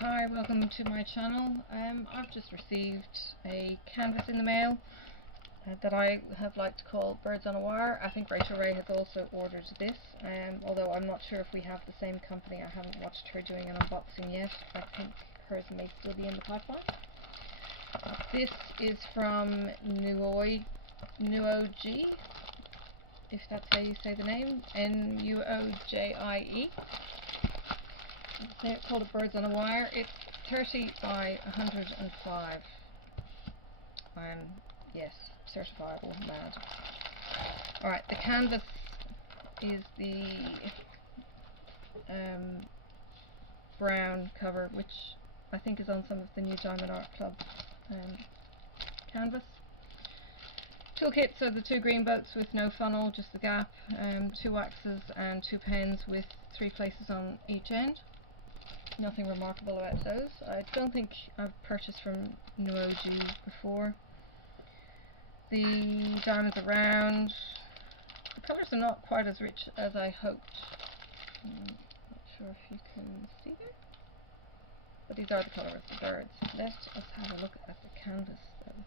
Hi, welcome to my channel. I've just received a canvas in the mail that I have liked to call Birds on a Wire. I think Rachel Ray has also ordered this, although I'm not sure if we have the same company. I haven't watched her doing an unboxing yet. I think hers may still be in the pipeline. This is from Nuoji, if that's how you say the name, Nuoji. It's called a Birds on a Wire. It's 30 by 105. Yes, certifiable mad. Alright, the canvas is the brown cover, which I think is on some of the new Diamond Art Club canvas. Toolkits are the 2 green boats with no funnel, just the gap, 2 waxes and 2 pens with 3 places on each end. Nothing remarkable about those. I don't think I've purchased from Nuoji before. The diamonds are round. The colours are not quite as rich as I hoped. Not sure if you can see there, but these are the colours of the birds. Let us have a look at the canvas though.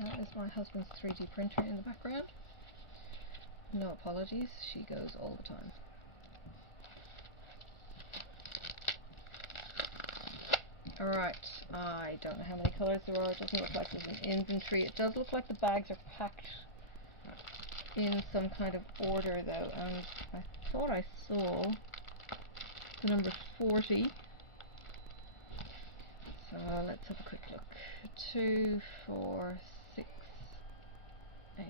That is my husband's 3D printer in the background. No apologies, she goes all the time. Alright, I don't know how many colours there are. It doesn't look like there's an inventory. It does look like the bags are packed in some kind of order though, and I thought I saw the number 40. So let's have a quick look. 2, 4, 6, 8,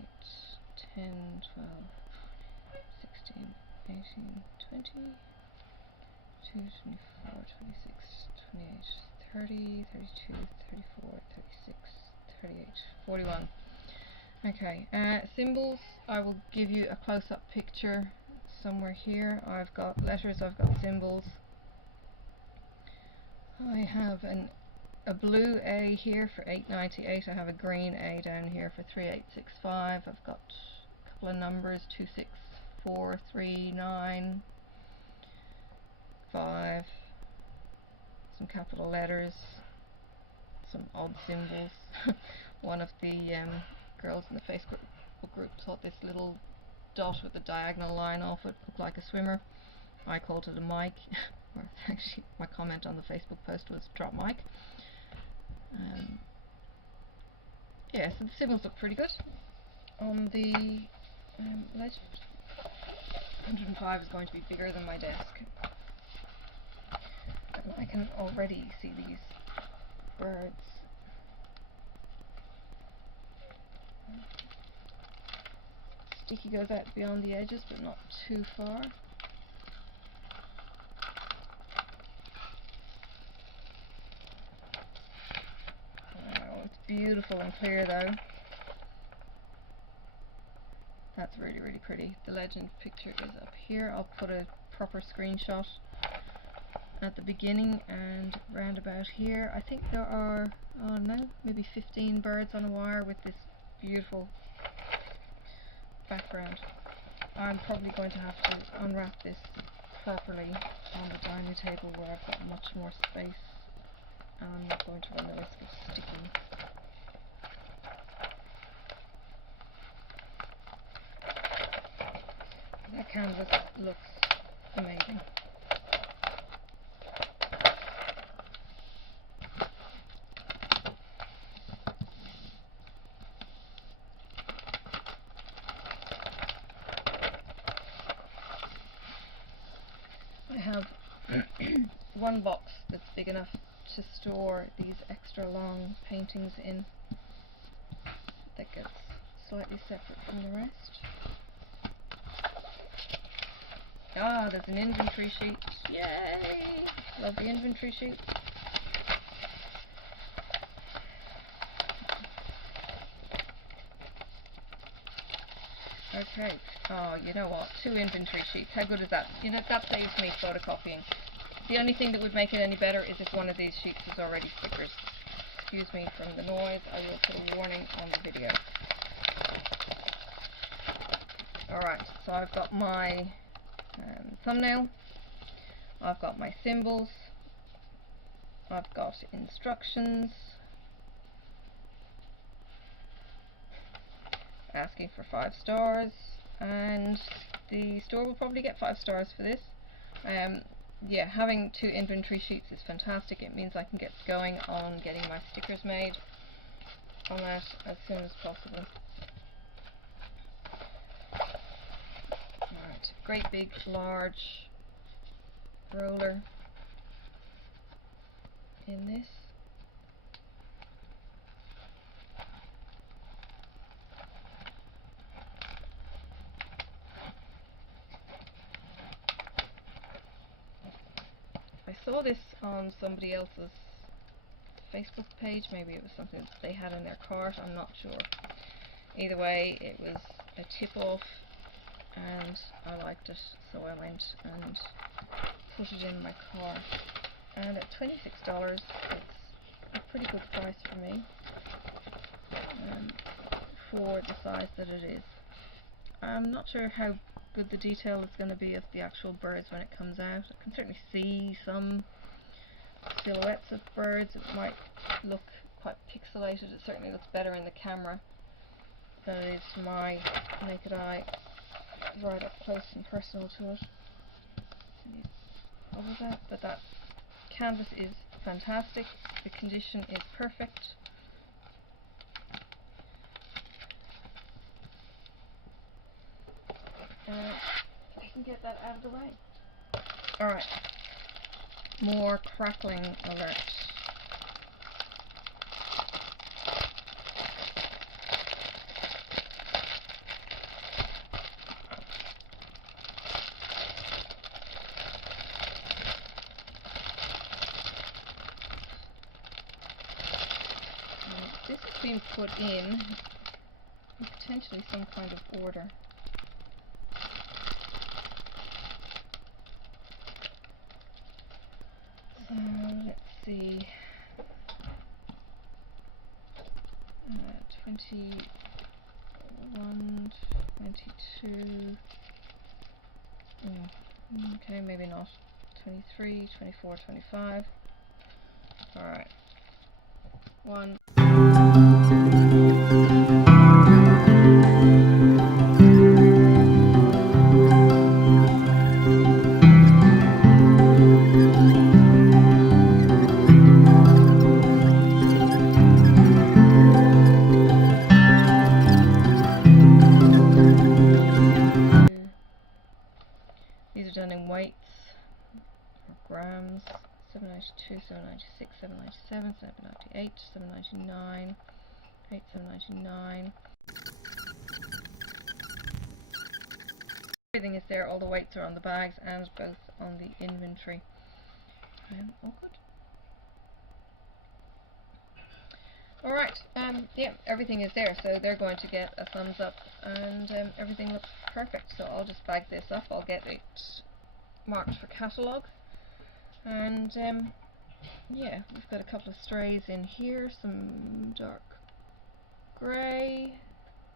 10, 12, 16, 18, 20, 22, 24, 26, 28, 30, 32, 34, 36, 38, 41. Okay, symbols, I will give you a close-up picture somewhere here. I've got letters, I've got symbols. I have a blue A here for $8.98. I have a green A down here for $3.865. I've got a couple of numbers, 26439, 5, some capital letters, some odd symbols. One of the girls in the Facebook group thought this little dot with a diagonal line off it looked like a swimmer. I called it a mic. Or actually, my comment on the Facebook post was drop mic. Yeah, so the symbols look pretty good. On the legend, 105 is going to be bigger than my desk. And I can already see these birds. Sticky goes out beyond the edges, but not too far. Beautiful and clear though. That's really, really pretty. The legend picture is up here. I'll put a proper screenshot at the beginning and round about here. I think there are, oh no, maybe 15 birds on a wire with this beautiful background. I'm probably going to have to unwrap this properly on the dining table where I've got much more space. I'm not going to run the risk of sticking. That canvas looks amazing. I have one box that's big enough to store these extra long paintings in that gets slightly separate from the rest. Ah, there's an inventory sheet. Yay! Love the inventory sheet. Okay. Oh, you know what? 2 inventory sheets. How good is that? You know, that saves me photocopying. The only thing that would make it any better is if one of these sheets is already stickers. excuse me from the noise. I will put a warning on the video. Alright, so I've got my thumbnail, I've got my symbols, I've got instructions, asking for 5 stars, and the store will probably get 5 stars for this. Yeah, having 2 inventory sheets is fantastic. It means I can get going on getting my stickers made on that as soon as possible. Alright, great big large roller in this. I saw this on somebody else's Facebook page. Maybe it was something that they had in their cart, I'm not sure. Either way, it was a tip-off and I liked it, so I went and put it in my cart. And at $26, it's a pretty good price for me, for the size that it is. I'm not sure how good the detail is going to be of the actual birds when it comes out. I can certainly see some silhouettes of birds. It might look quite pixelated. It certainly looks better in the camera than it is to my naked eye, right up close and personal to it. Over that, but that canvas is fantastic. The condition is perfect. I can get that out of the way. Alright, more crackling alert. This has been put in potentially some kind of order. So let's see, 21, 22, okay, maybe not, 23, 24, 25, alright, 1. These are done in weights, or grams, 792, 796, 797, 798, 799, 799. Everything is there, all the weights are on the bags and both on the inventory. All good. Alright, yeah, everything is there, so they're going to get a thumbs up, and everything looks perfect, so I'll just bag this up. I'll get it marked for catalogue, and yeah, we've got a couple of strays in here, some dark grey,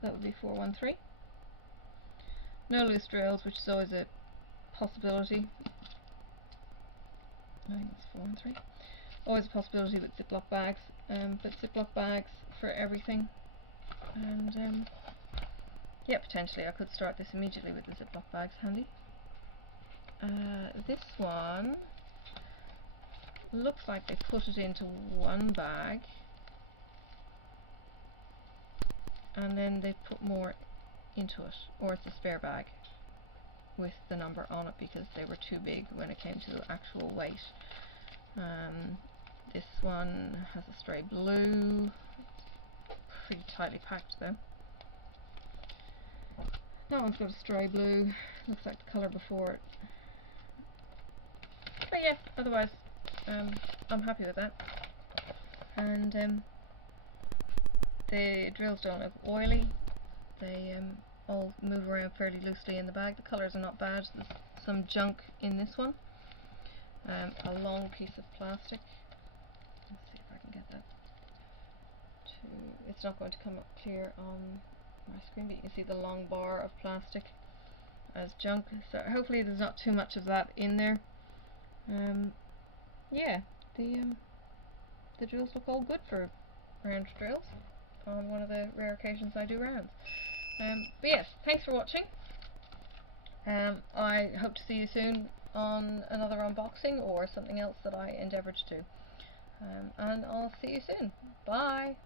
that would be 413. No loose drills, which is always a possibility. I think it's 413. Always a possibility with Ziploc bags, but Ziploc bags for everything. And yeah, potentially I could start this immediately with the Ziploc bags handy. This one looks like they put it into one bag and then they put more into it, or it's a spare bag with the number on it because they were too big when it came to the actual weight. This one has a stray blue, pretty tightly packed though. That one's got a stray blue, looks like the colour before it. But yeah, otherwise I'm happy with that. And the drills don't look oily, they all move around fairly loosely in the bag. The colours are not bad. There's some junk in this one. A long piece of plastic. Let's see if I can get that it's not going to come up clear on my screen, but you can see the long bar of plastic as junk. So hopefully there's not too much of that in there. Yeah, the drills look all good for round drills on one of the rare occasions I do rounds. But yes, thanks for watching. I hope to see you soon on another unboxing or something else that I endeavour to do. And I'll see you soon. Bye!